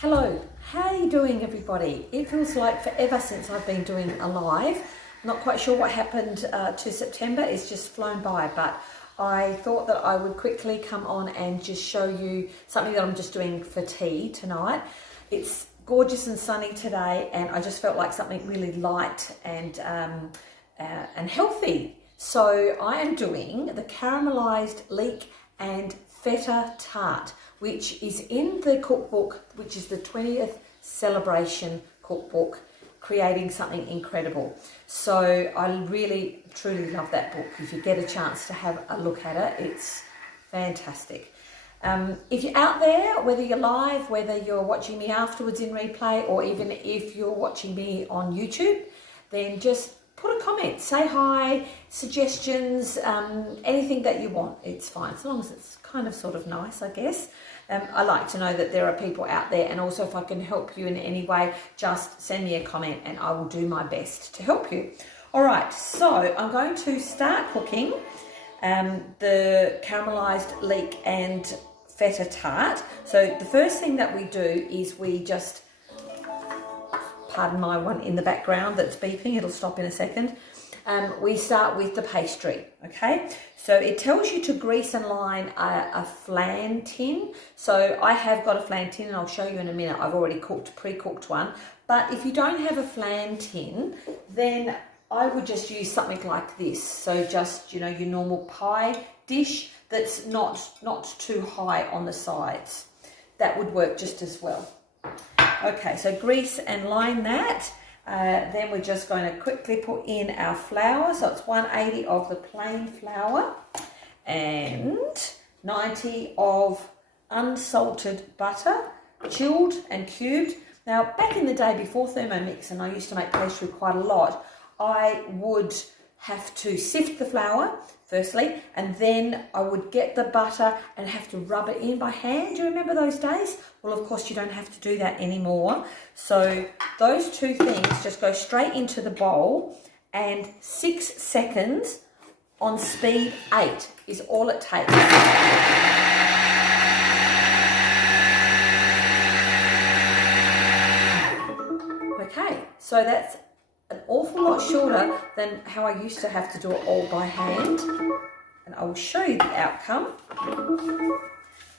Hello, how are you doing everybody? It feels like forever since I've been doing a live. Not quite sure what happened to September, it's just flown by, but I thought that I would quickly come on and just show you something that I'm just doing for tea tonight. It's gorgeous and sunny today and I just felt like something really light and healthy. So I am doing the Caramelised Leek and Feta Tart, which is in the cookbook, which is the 20th celebration cookbook, Creating Something Incredible. So I really, truly love that book. If you get a chance to have a look at it, it's fantastic. If you're out there, whether you're live, whether you're watching me afterwards in replay, or even if you're watching me on YouTube, then just put a comment, say hi, suggestions, anything that you want, it's fine, as long as it's kind of sort of nice, I guess. I like to know that there are people out there, and also if I can help you in any way, just send me a comment and I will do my best to help you. All right, so I'm going to start cooking the Caramelised Leek and Feta Tart. So the first thing that we do is we just, pardon my one in the background that's beeping, it'll stop in a second. We start with the pastry, okay? So it tells you to grease and line a flan tin. So I have got a flan tin and I'll show you in a minute. I've already pre-cooked one. But if you don't have a flan tin, then I would just use something like this. So just, you know, your normal pie dish that's not too high on the sides. That would work just as well. Okay, so grease and line that. Then we're just going to quickly put in our flour. So it's 180 of the plain flour and 90 of unsalted butter, chilled and cubed. Now, back in the day before Thermomix, and I used to make pastry quite a lot, I would have to sift the flour firstly, and then I would get the butter and have to rub it in by hand. Do you remember those days? Well, of course, you don't have to do that anymore. So those two things just go straight into the bowl, and 6 seconds on speed 8 is all it takes. Okay, so that's an awful lot shorter than how I used to have to do it all by hand. And I will show you the outcome.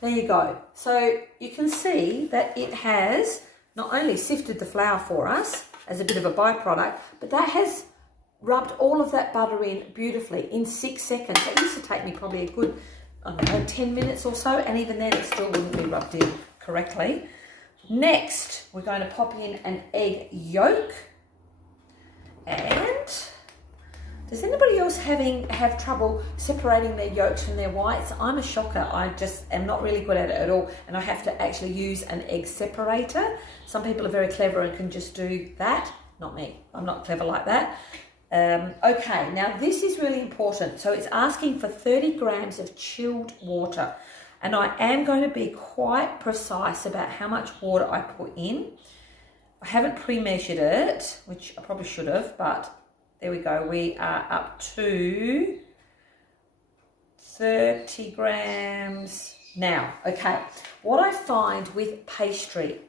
There you go. So you can see that it has not only sifted the flour for us as a bit of a byproduct, but that has rubbed all of that butter in beautifully in 6 seconds. That used to take me probably a good, I don't know, 10 minutes or so, and even then it still wouldn't be rubbed in correctly. Next, we're going to pop in an egg yolk. And does anybody else have trouble separating their yolks from their whites? I'm a shocker. I just am not really good at it at all, and I have to actually use an egg separator. Some people are very clever and can just do that. Not me. I'm not clever like that. Okay, now this is really important. So it's asking for 30 grams of chilled water, and I am going to be quite precise about how much water I put in. I haven't pre-measured it, which I probably should have, but there we go. We are up to 30 grams now. Okay, what I find with pastry,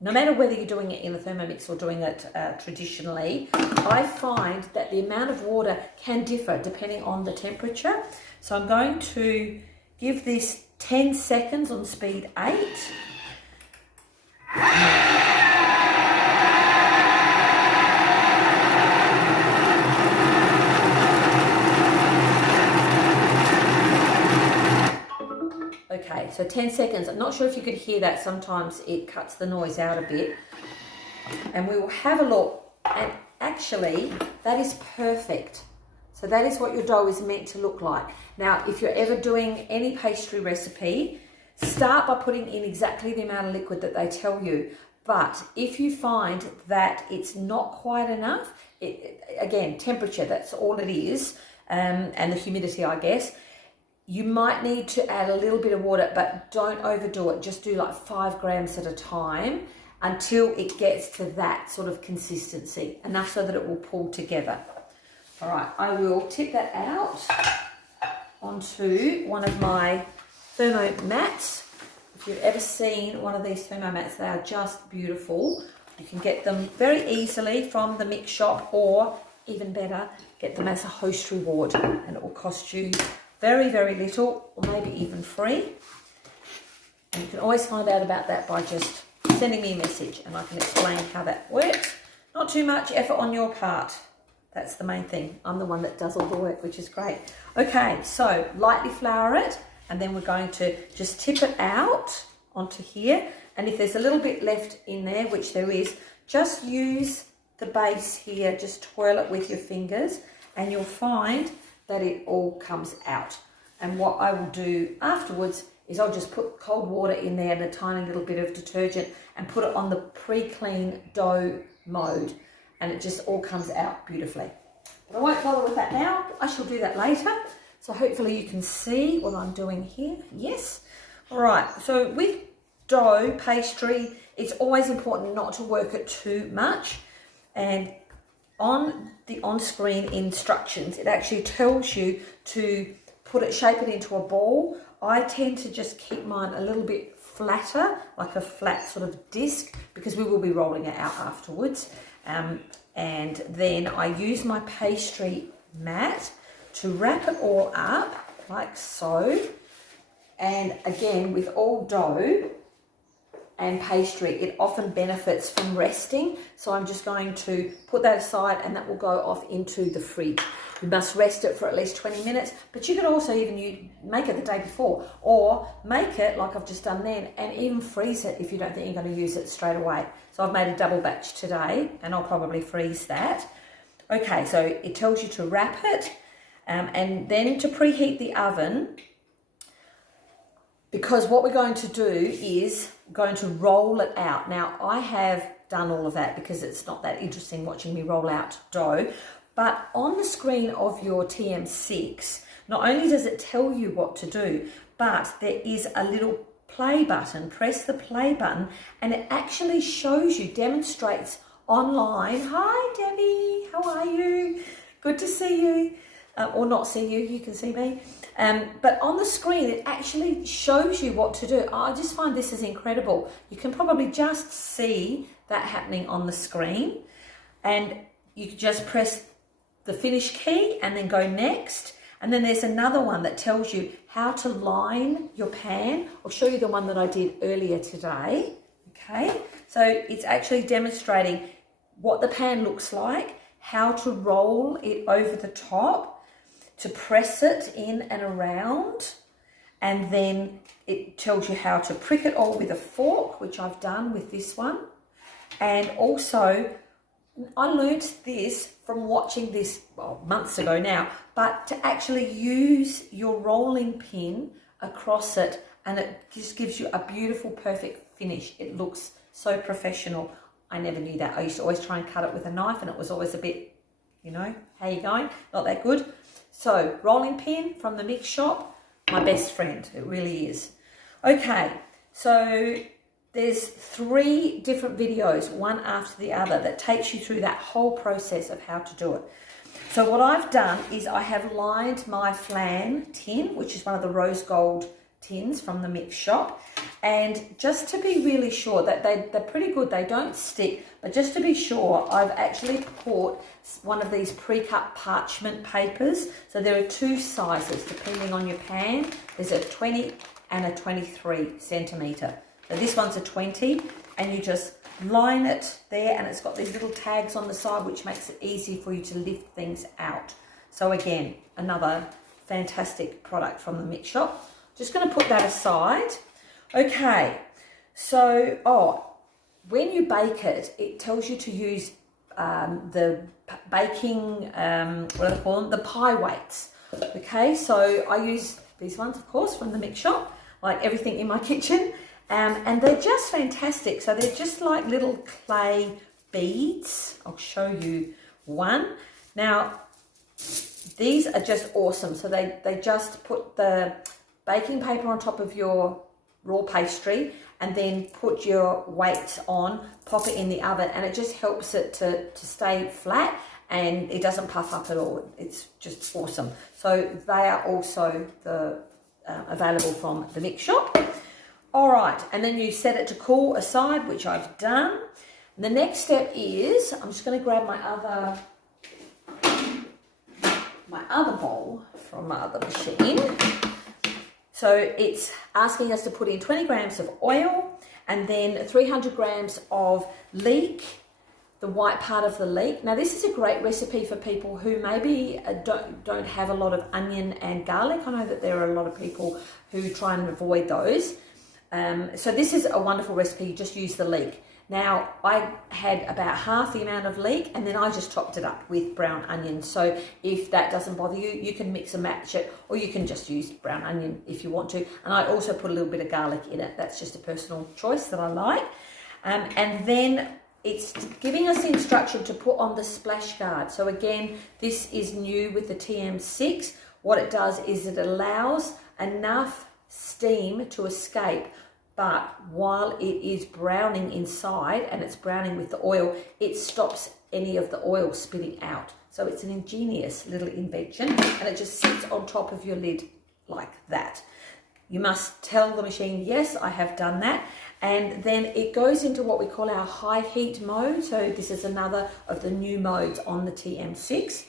no matter whether you're doing it in the Thermomix or doing it traditionally, I find that the amount of water can differ depending on the temperature. So I'm going to give this 10 seconds on speed 8. Okay, so 10 seconds. I'm not sure if you could hear that. Sometimes it cuts the noise out a bit. And we will have a look. And actually, that is perfect. So that is what your dough is meant to look like. Now, if you're ever doing any pastry recipe, start by putting in exactly the amount of liquid that they tell you. But if you find that it's not quite enough, again, temperature, that's all it is, and the humidity, I guess. You might need to add a little bit of water, but don't overdo it. Just do like 5 grams at a time until it gets to that sort of consistency, enough so that it will pull together. All right, I will tip that out onto one of my thermo mats. If you've ever seen one of these Thermomix, they are just beautiful. You can get them very easily from the mix shop, or even better, get them as a host reward, and it will cost you very, very little, or maybe even free. And you can always find out about that by just sending me a message, and I can explain how that works. Not too much effort on your part. That's the main thing. I'm the one that does all the work, which is great. Okay, so lightly flour it, and then we're going to just tip it out onto here. And if there's a little bit left in there, which there is, just use the base here, just twirl it with your fingers, and you'll find that it all comes out. And what I will do afterwards is I'll just put cold water in there and a tiny little bit of detergent and put it on the pre-clean dough mode, and it just all comes out beautifully. But I won't bother with that now. I shall do that later. So hopefully you can see what I'm doing here. Yes. All right. So with dough pastry, it's always important not to work it too much. And on the on-screen instructions, it actually tells you to shape it into a ball. I tend to just keep mine a little bit flatter, like a flat sort of disc, because we will be rolling it out afterwards. And then I use my pastry mat to wrap it all up like so. And again, with all dough and pastry, it often benefits from resting. So I'm just going to put that aside, and that will go off into the fridge. You must rest it for at least 20 minutes, but you could also even make it the day before, or make it like I've just done then, and even freeze it if you don't think you're going to use it straight away. So I've made a double batch today, and I'll probably freeze that. Okay, so it tells you to wrap it, and then to preheat the oven, because what we're going to do is going to roll it out. Now, I have done all of that because it's not that interesting watching me roll out dough. But on the screen of your TM6, not only does it tell you what to do, but there is a little play button. Press the play button, and it actually shows you, demonstrates online. Hi, Debbie, how are you? Good to see you. Or not see you, you can see me. But on the screen, it actually shows you what to do. I just find this is incredible. You can probably just see that happening on the screen, and you can just press the finish key and then go next. And then there's another one that tells you how to line your pan. I'll show you the one that I did earlier today. Okay, so it's actually demonstrating what the pan looks like, how to roll it over the top, to press it in and around, and then it tells you how to prick it all with a fork, which I've done with this one. And also, I learnt this from watching this, well, months ago now, but to actually use your rolling pin across it, and it just gives you a beautiful, perfect finish. It looks so professional. I never knew that. I used to always try and cut it with a knife, and it was always a bit, you know, how you going? Not that good. So, rolling pin from the mix shop, my best friend. It really is. Okay, so there's 3 different videos, one after the other, that takes you through that whole process of how to do it. So what I've done is I have lined my Flan tin, which is one of the rose gold tins from the mix shop, and just to be really sure that they're pretty good, they don't stick, but just to be sure, I've actually put one of these pre-cut parchment papers. So there are 2 sizes depending on your pan. There's a 20 and a 23 centimetre. So this one's a 20, and you just line it there, and it's got these little tags on the side which makes it easy for you to lift things out. So again, another fantastic product from the mix shop. Just going to put that aside. Okay, so when you bake it, it tells you to use the baking, what do they call them? The pie weights. Okay, so I use these ones, of course, from the mix shop, like everything in my kitchen. And they're just fantastic. So they're just like little clay beads. I'll show you one. Now, these are just awesome. So they just put the baking paper on top of your raw pastry, and then put your weights on, pop it in the oven, and it just helps it to stay flat, and it doesn't puff up at all. It's just awesome. So they are also available from the mix shop. All right, and then you set it to cool aside, which I've done. And the next step is, I'm just going to grab my other bowl from my other machine. So it's asking us to put in 20 grams of oil and then 300 grams of leek, the white part of the leek. Now this is a great recipe for people who maybe don't have a lot of onion and garlic. I know that there are a lot of people who try and avoid those. So this is a wonderful recipe. You just use the leek. Now I had about half the amount of leek and then I just topped it up with brown onion. So if that doesn't bother you, you can mix and match it, or you can just use brown onion if you want to. And I also put a little bit of garlic in it. That's just a personal choice that I like. And then it's giving us the instruction to put on the splash guard. So again, this is new with the TM6. What it does is it allows enough steam to escape, but while it is browning inside and it's browning with the oil, it stops any of the oil spitting out. So it's an ingenious little invention, and it just sits on top of your lid like that. You must tell the machine, yes, I have done that. And then it goes into what we call our high heat mode. So this is another of the new modes on the TM6.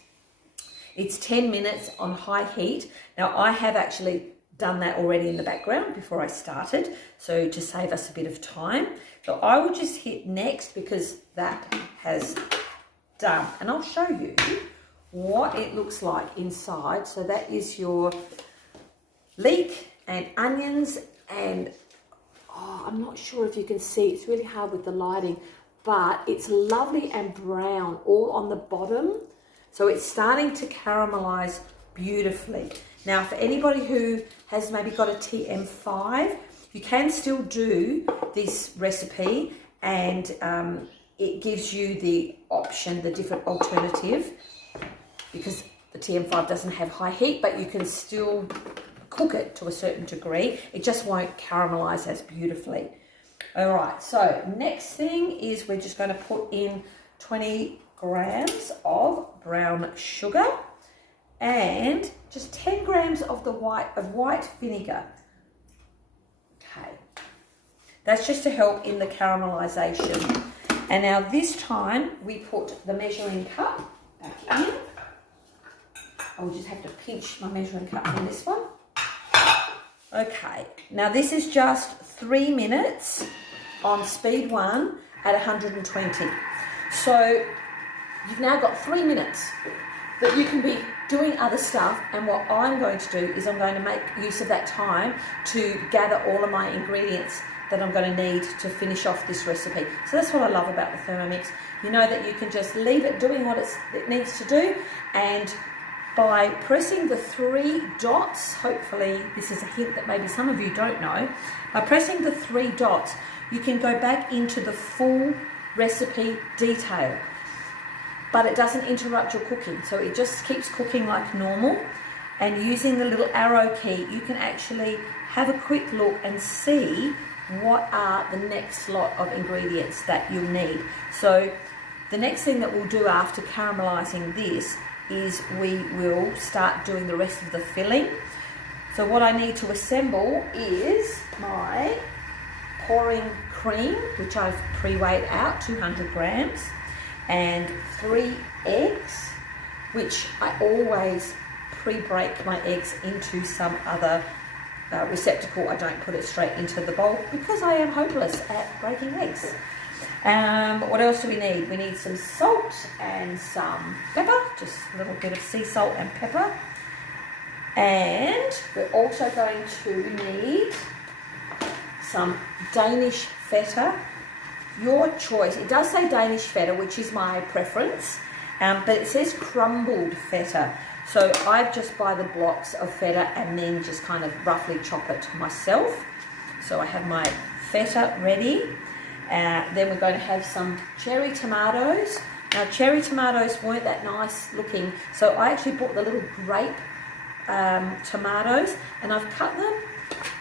It's 10 minutes on high heat. Now I have actually done that already in the background before I started, so to save us a bit of time. So I will just hit next because that has done, and I'll show you what it looks like inside. So that is your leek and onions, and I'm not sure if you can see, it's really hard with the lighting, but it's lovely and brown all on the bottom. So it's starting to caramelize beautifully. Now, for anybody who has maybe got a TM5, you can still do this recipe, and it gives you the option, the different alternative, because the TM5 doesn't have high heat, but you can still cook it to a certain degree. It just won't caramelize as beautifully. All right, so next thing is we're just going to put in 20 grams of brown sugar and just 10 grams of white vinegar. Okay, that's just to help in the caramelization. And now this time we put the measuring cup back in. I will just have to pinch my measuring cup from this one. Okay, now this is just 3 minutes on speed 1 at 120. So you've now got 3 minutes that you can be doing other stuff, and what I'm going to do is I'm going to make use of that time to gather all of my ingredients that I'm going to need to finish off this recipe. So that's what I love about the Thermomix. You know that you can just leave it doing what it needs to do, and by pressing the 3 dots, hopefully this is a hint that maybe some of you don't know, by pressing the 3 dots you can go back into the full recipe detail, but it doesn't interrupt your cooking, so it just keeps cooking like normal. And using the little arrow key, you can actually have a quick look and see what are the next lot of ingredients that you'll need. So the next thing that we'll do after caramelizing this is we will start doing the rest of the filling. So what I need to assemble is my pouring cream, which I've pre-weighed out, 200 grams, and 3 eggs, which I always pre-break my eggs into some other receptacle. I don't put it straight into the bowl because I am hopeless at breaking eggs. What else do we need? We need some salt and some pepper, just a little bit of sea salt and pepper. And we're also going to need some Danish feta. Your choice. It does say Danish feta, which is my preference, but it says crumbled feta. So I've just buy the blocks of feta and then just kind of roughly chop it myself. So I have my feta ready. Then we're going to have some cherry tomatoes. Now cherry tomatoes weren't that nice looking, so I actually bought the little grape tomatoes, and I've cut them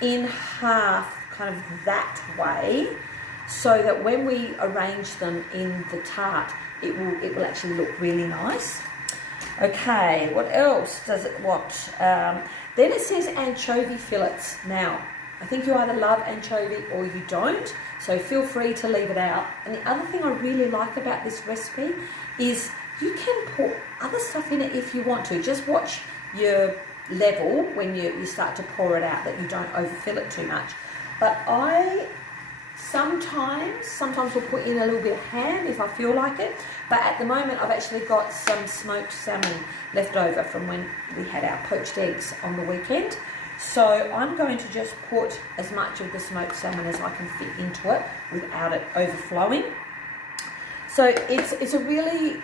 in half kind of that way, so that when we arrange them in the tart, it will actually look really nice. Okay, what else does it want? Then it says anchovy fillets. Now, I think you either love anchovy or you don't, so feel free to leave it out. And the other thing I really like about this recipe is you can put other stuff in it if you want to. Just watch your level when you start to pour it out, that you don't overfill it too much. But I sometimes will put in a little bit of ham if I feel like it. But at the moment I've actually got some smoked salmon left over from when we had our poached eggs on the weekend. So I'm going to just put as much of the smoked salmon as I can fit into it without it overflowing. So it's a really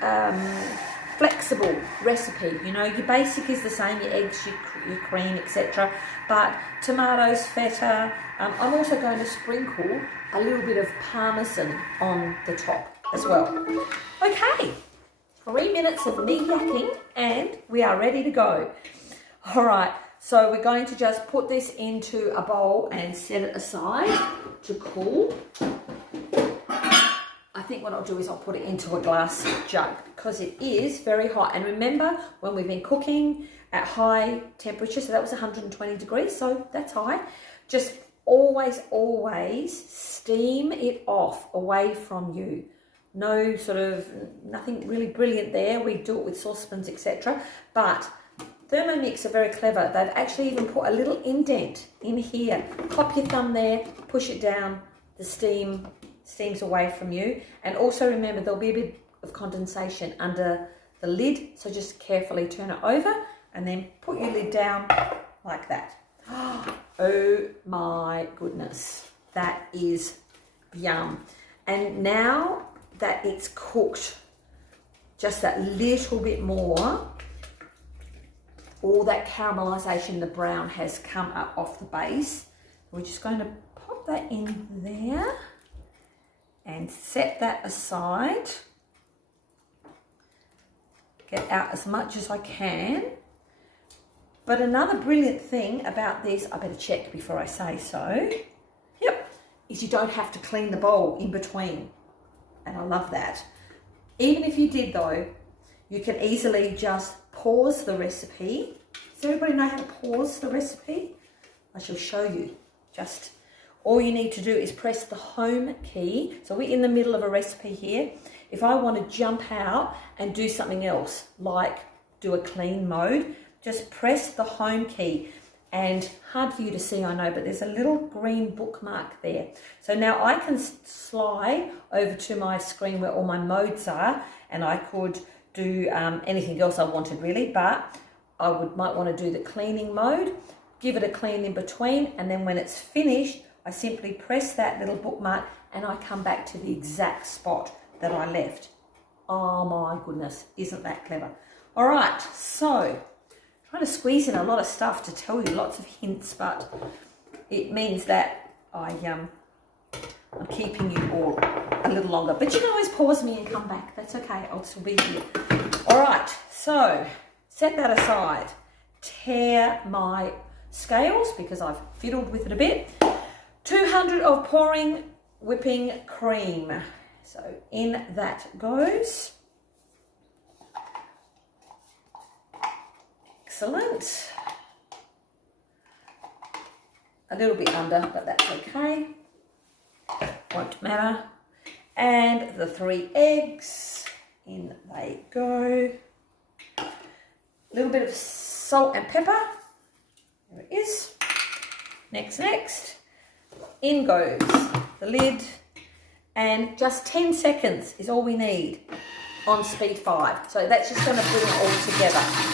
flexible recipe. You know, your basic is the same, your eggs, your cream, etc. But tomatoes, feta. I'm also going to sprinkle a little bit of parmesan on the top as well. Okay, 3 minutes of me yakking and we are ready to go. All right, so we're going to just put this into a bowl and set it aside to cool. I think what I'll do is I'll put it into a glass jug because it is very hot. And remember, when we've been cooking at high temperature, so that was 120 degrees, so that's high, just always steam it off away from you. No nothing really brilliant there. We do it with saucepans, etc. But Thermomix are very clever. They've actually even put a little indent in here. Pop your thumb there, push it down, the steams away from you. And also remember, there'll be a bit of condensation under the lid, so just carefully turn it over and then put your lid down like that. Oh my goodness, that is yum. And now that it's cooked just that little bit more, all that caramelization, the brown has come up off the base. We're just going to pop that in there and set that aside. Get out as much as I can. But another brilliant thing about this, I better check before I say so, is you don't have to clean the bowl in between. And I love that. Even if you did though, you can easily just pause the recipe. Does everybody know how to pause the recipe? I shall show you. Just all you need to do is press the home key. So we're in the middle of a recipe here. If I want to jump out and do something else, like do a clean mode, just press the home key. And hard for you to see, I know, but there's a little green bookmark there. So now I can slide over to my screen where all my modes are, and I could do anything else I wanted really, but I might want to do the cleaning mode, give it a clean in between, and then when it's finished, I simply press that little bookmark and I come back to the exact spot that I left. Oh my goodness, isn't that clever? All right, so trying to squeeze in a lot of stuff to tell you, lots of hints, but it means that I'm keeping you all a little longer. But you can always pause me and come back. That's okay, I'll still be here. All right, so set that aside. Tear my scales because I've fiddled with it a bit. 200 of pouring whipping cream. So in that goes. Excellent. A little bit under, but that's okay. Won't matter. And the 3 eggs. In they go. A little bit of salt and pepper. There it is. Next. In goes the lid. And just 10 seconds is all we need on speed 5. So that's just going to bring it all together.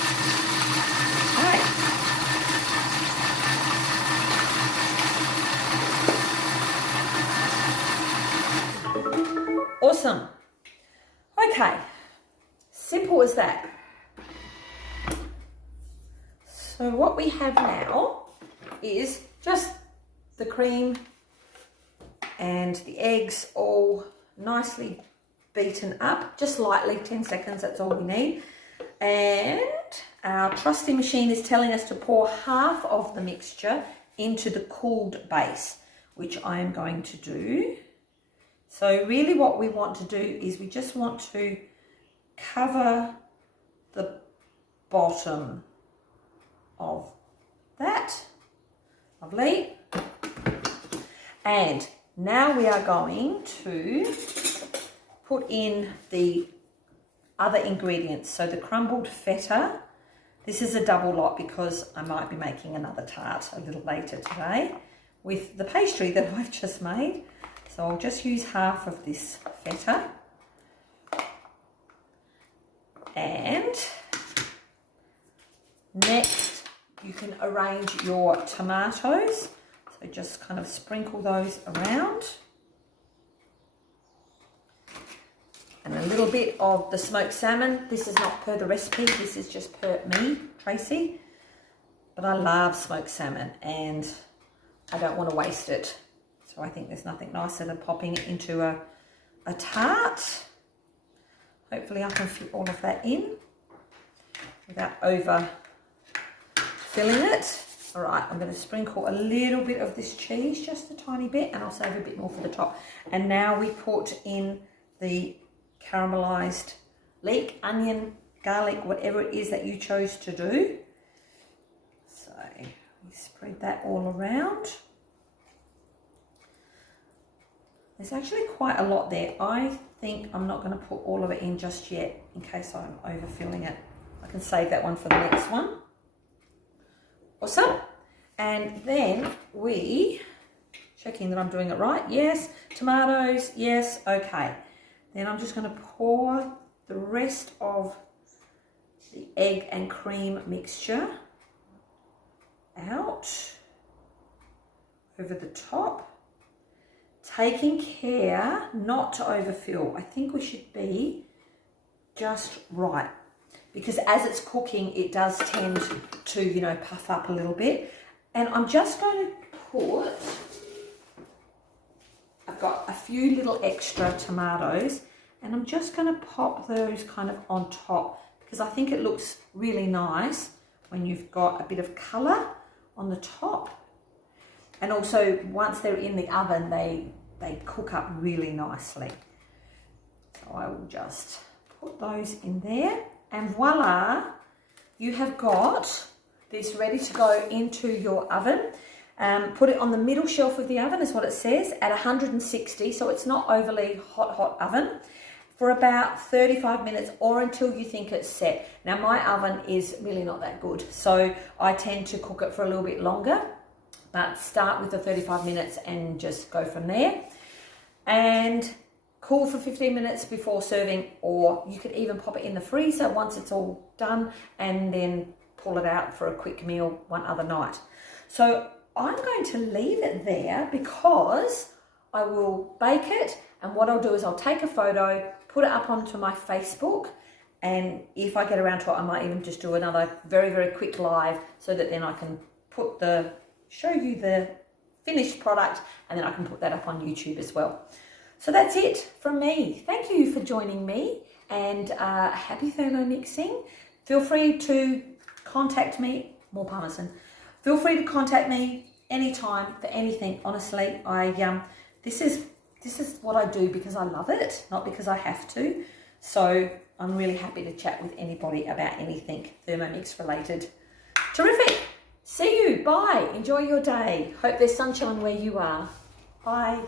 Awesome. Okay, simple as that. So what we have now is just the cream and the eggs all nicely beaten up, just lightly, 10 seconds, that's all we need. And our trusty machine is telling us to pour half of the mixture into the cooled base, which I am going to do. So really what we want to do is we just want to cover the bottom of that. Lovely. And now we are going to put in the other ingredients. So the crumbled feta. This is a double lot because I might be making another tart a little later today with the pastry that I've just made. So I'll just use half of this feta. And next you can arrange your tomatoes. So just kind of sprinkle those around. And a little bit of the smoked salmon. This is not per the recipe, this is just per me, Tracy. But I love smoked salmon and I don't want to waste it. So I think there's nothing nicer than popping it into a tart. Hopefully I can fit all of that in without over filling it. All right, I'm going to sprinkle a little bit of this cheese, just a tiny bit, and I'll save a bit more for the top. And now we put in the caramelized leek, onion, garlic, whatever it is that you chose to do. So we spread that all around. There's actually quite a lot there. I think I'm not going to put all of it in just yet in case I'm overfilling it. I can save that one for the next one. Awesome. And then checking that I'm doing it right. Yes. Tomatoes. Yes. Okay. Then I'm just going to pour the rest of the egg and cream mixture out over the top. Taking care not to overfill. I think we should be just right. Because as it's cooking, it does tend to, you know, puff up a little bit. And I'm just going to put, I've got a few little extra tomatoes, and I'm just going to pop those kind of on top because I think it looks really nice when you've got a bit of colour on the top. And also, once they're in the oven, they cook up really nicely. So I will just put those in there. And voila, you have got this ready to go into your oven. Put it on the middle shelf of the oven is what it says, at 160, so it's not overly hot oven, for about 35 minutes or until you think it's set. Now my oven is really not that good, so I tend to cook it for a little bit longer, but start with the 35 minutes and just go from there. And cool for 15 minutes before serving, or you could even pop it in the freezer once it's all done and then pull it out for a quick meal one other night. So I'm going to leave it there because I will bake it, and what I'll do is I'll take a photo, put it up onto my Facebook, and if I get around to it, I might even just do another very, very quick live so that then I can show you the finished product, and then I can put that up on YouTube as well. So that's it from me. Thank you for joining me, and happy thermomixing. Feel free to contact me, more parmesan. Feel free to contact me anytime for anything. Honestly, this is what I do because I love it, not because I have to. So I'm really happy to chat with anybody about anything Thermomix related. Terrific. See you. Bye. Enjoy your day. Hope there's sunshine where you are. Bye.